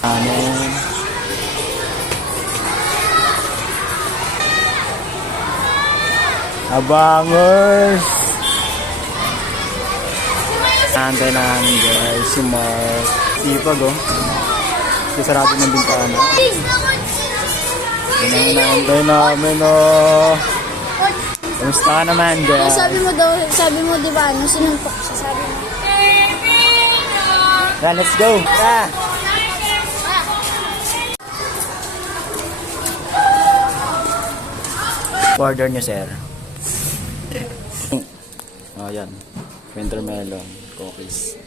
Amen. Abangers. Antay namin guys, si Mark. Sipag oh. Sarado ng bintana. Antay namin oh. Kamusta ka naman guys? Sabi mo diba, ano, sinuntok siya, sabi mo. Yeah, let's go. Ah. Order nyo, sir. Oh, yan. Winter melon cookies.